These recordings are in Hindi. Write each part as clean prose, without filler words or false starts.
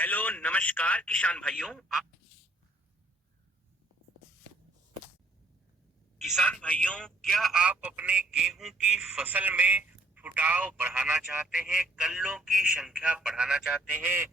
हेलो नमस्कार किसान भाइयों। किसान भाइयों, क्या आप अपने गेहूं की फसल में फुटाव बढ़ाना चाहते हैं, कल्लों की संख्या बढ़ाना चाहते हैं,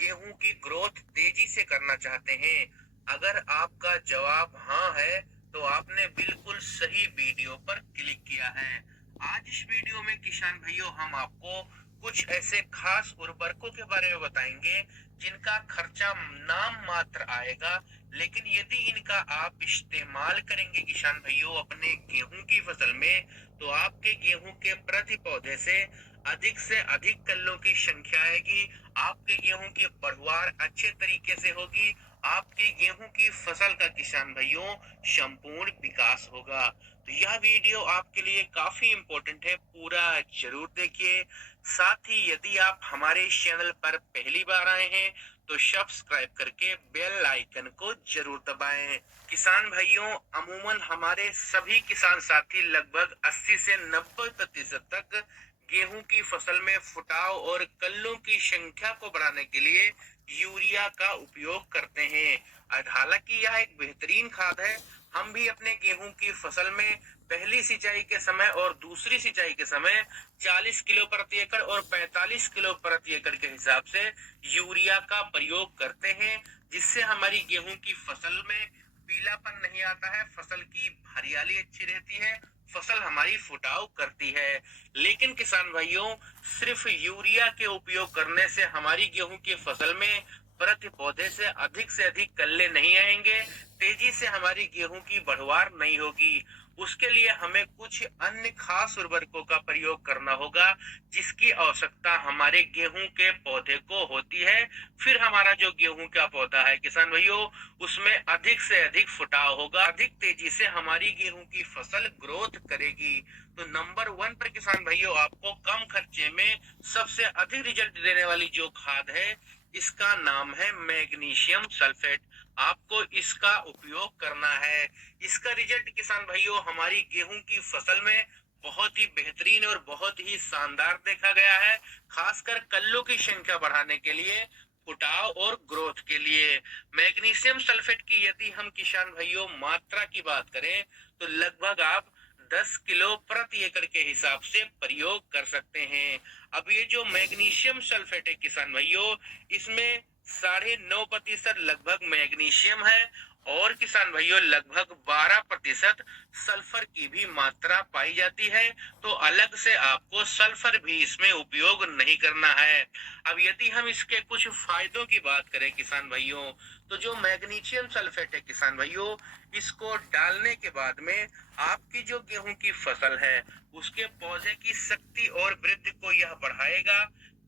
गेहूं की ग्रोथ तेजी से करना चाहते हैं? अगर आपका जवाब हाँ है तो आपने बिल्कुल सही वीडियो पर क्लिक किया है। आज इस वीडियो में किसान भाइयों हम आपको कुछ ऐसे खास उर्वरकों के बारे में बताएंगे जिनका खर्चा नाम मात्र आएगा, लेकिन यदि इनका आप इस्तेमाल करेंगे किसान भाइयों अपने गेहूं की फसल में, तो आपके गेहूं के प्रति पौधे से अधिक कल्लों की संख्या आएगी। आपके गेहूं की बढ़वार अच्छे तरीके से होगी। आपके गेहूं की फसल का किसान भाइयों संपूर्ण विकास होगा। तो यह वीडियो आपके लिए काफी इम्पोर्टेंट है, पूरा जरूर देखिए। साथ ही यदि आप हमारे चैनल पर पहली बार आए हैं तो सब्सक्राइब करके बेल आइकन को जरूर दबाएं। किसान भाइयों, अमूमन हमारे सभी किसान साथी लगभग 80 से 90% तक गेहूं की फसल में फुटाव और कल्लों की संख्या को बढ़ाने के लिए यूरिया का उपयोग करते हैं। हालांकि यह एक बेहतरीन खाद है। हम भी अपने गेहूं की फसल में पहली सिंचाई के समय और दूसरी सिंचाई के समय 40 किलो प्रति एकड़ और 45 किलो प्रति एकड़ के हिसाब से यूरिया का प्रयोग करते हैं, जिससे हमारी गेहूं की फसल में पीलापन नहीं आता है, फसल की हरियाली अच्छी रहती है, फसल हमारी फुटाव करती है। लेकिन किसान भाइयों, सिर्फ यूरिया के उपयोग करने से हमारी गेहूं की फसल में प्रति पौधे से अधिक कल्ले नहीं आएंगे, तेजी से हमारी गेहूं की बढ़वार नहीं होगी। उसके लिए हमें कुछ अन्य खास उर्वरकों का प्रयोग करना होगा, जिसकी आवश्यकता हमारे गेहूं के पौधे को होती है। फिर हमारा जो गेहूं का पौधा है किसान भाइयों, उसमें अधिक से अधिक फुटाव होगा, अधिक तेजी से हमारी गेहूं की फसल ग्रोथ करेगी। तो नंबर 1 पर किसान भाइयों आपको कम खर्चे में सबसे अधिक रिजल्ट देने वाली जो खाद है, इसका नाम है मैग्नीशियम सल्फेट। आपको इसका उपयोग करना है। इसका रिजल्ट किसान भाइयों हमारी गेहूं की फसल में बहुत ही बेहतरीन और बहुत ही शानदार देखा गया है, खासकर कल्लों की संख्या बढ़ाने के लिए, फुटाव और ग्रोथ के लिए। मैग्नीशियम सल्फेट की यदि हम किसान भाइयों मात्रा की बात करें तो लगभग आप 10 किलो प्रति एकड़ के हिसाब से प्रयोग कर सकते हैं। अब ये जो मैग्नीशियम सल्फेट है किसान भाइयों, इसमें 9.5% लगभग मैग्नीशियम है और किसान भाइयों लगभग 12% सल्फर की भी मात्रा पाई जाती है। तो अलग से आपको सल्फर भी इसमें उपयोग नहीं करना है। अब यदि हम इसके कुछ फायदों की बात करें किसान भाइयों, तो जो मैग्नीशियम सल्फेट है किसान भाइयों, इसको डालने के बाद में आपकी जो गेहूं की फसल है उसके पौधे की शक्ति और वृद्धि को यह बढ़ाएगा।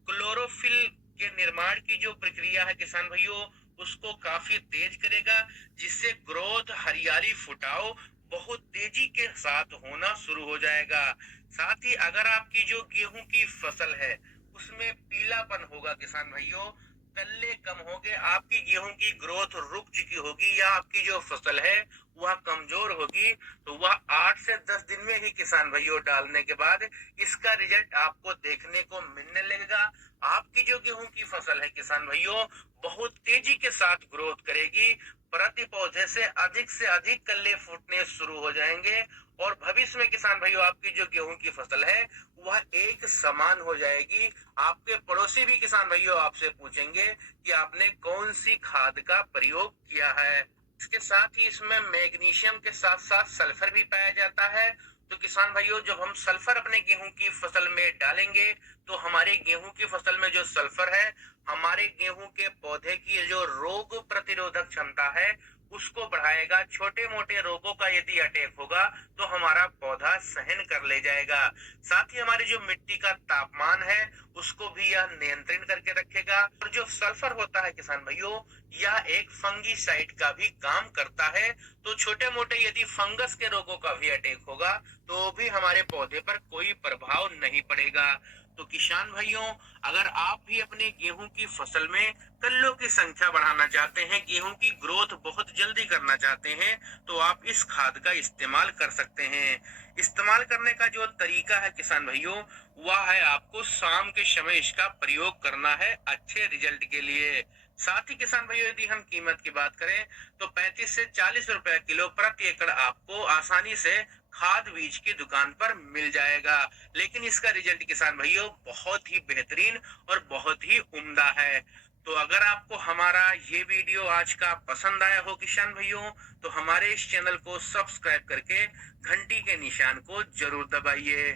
क्लोरोफिल के निर्माण की जो प्रक्रिया है किसान भाइयों, उसको काफी तेज करेगा, जिससे ग्रोथ, हरियाली, फुटाव बहुत तेजी के साथ होना शुरू हो जाएगा। साथ ही अगर आपकी जो गेहूं की फसल है उसमें पीलापन होगा किसान भाइयों, कल्ले कम होंगे, आपकी गेहूं की ग्रोथ रुक चुकी होगी या आपकी जो फसल है वह कमजोर होगी, तो वह 8 से 10 दिन में ही किसान भाइयों डालने के बाद इसका रिजल्ट आपको देखने को मिलने लगेगा। आपकी जो गेहूं की फसल है किसान भाइयों बहुत तेजी के साथ ग्रोथ करेगी, प्रति पौधे से अधिक कल्ले फूटने शुरू हो जाएंगे और भविष्य में किसान भाइयों आपकी जो गेहूं की फसल है वह एक समान हो जाएगी। आपके पड़ोसी भी किसान भाइयों आपसे पूछेंगे कि आपने कौन सी खाद का प्रयोग किया है। इसके साथ ही इसमें मैग्नीशियम के साथ साथ सल्फर भी पाया जाता है। तो किसान भाइयों, जब हम सल्फर अपने गेहूं की फसल में डालेंगे तो हमारे गेहूं की फसल में जो सल्फर है हमारे गेहूं के पौधे की जो रोग प्रतिरोधक क्षमता है उसको बढ़ाएगा। छोटे मोटे रोगों का यदि अटैक होगा तो हमारा पौधा सहन कर ले जाएगा। साथ ही हमारी जो मिट्टी का तापमान है उसको भी यह नियंत्रण करके रखेगा। और जो सल्फर होता है किसान भाइयों, यह एक फंगीसाइड का भी काम करता है। तो छोटे मोटे यदि फंगस के रोगों का भी अटैक होगा तो भी हमारे पौधे पर कोई प्रभाव नहीं पड़ेगा। तो किसान भाइयों, अगर आप भी अपने गेहूं की फसल में कल्लों की संख्या बढ़ाना चाहते हैं, गेहूं की ग्रोथ बहुत जल्दी करना चाहते हैं, तो आप इस खाद का इस्तेमाल कर सकते हैं। इस्तेमाल करने का जो तरीका है किसान भाइयों, वह है आपको शाम के समय इसका प्रयोग करना है अच्छे रिजल्ट के लिए। साथ ही किसान भाइयों, यदि हम कीमत की बात करें तो 35 से 40 रुपए किलो प्रति एकड़ आपको आसानी से खाद बीज की दुकान पर मिल जाएगा। लेकिन इसका रिजल्ट किसान भाइयों बहुत ही बेहतरीन और बहुत ही उम्दा है। तो अगर आपको हमारा ये वीडियो आज का पसंद आया हो किसान भाइयों, तो हमारे इस चैनल को सब्सक्राइब करके घंटी के निशान को जरूर दबाइए।